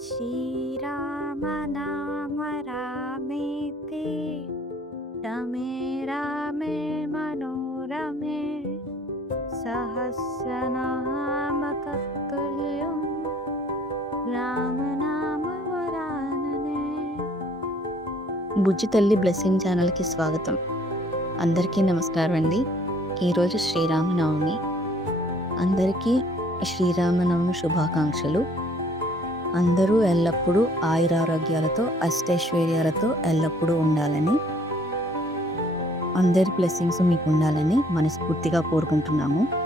శ్రీరామ నామ రామేతి రమే రామే మనోరమే సహస్రనామ తత్తుల్యం రామనామ వరాననే. బుజ్జి తల్లి బ్లెస్సింగ్ ఛానల్కి స్వాగతం. అందరికీ నమస్కారం అండి. ఈరోజు శ్రీరామనవమి. అందరికీ శ్రీరామనవమి శుభాకాంక్షలు. అందరూ ఎల్లప్పుడూ ఆయురారోగ్యాలతో అష్టైశ్వర్యాలతో ఎల్లప్పుడూ ఉండాలని, అందరి బ్లెస్సింగ్స్ మీకు ఉండాలని మనస్ఫూర్తిగా కోరుకుంటున్నాము.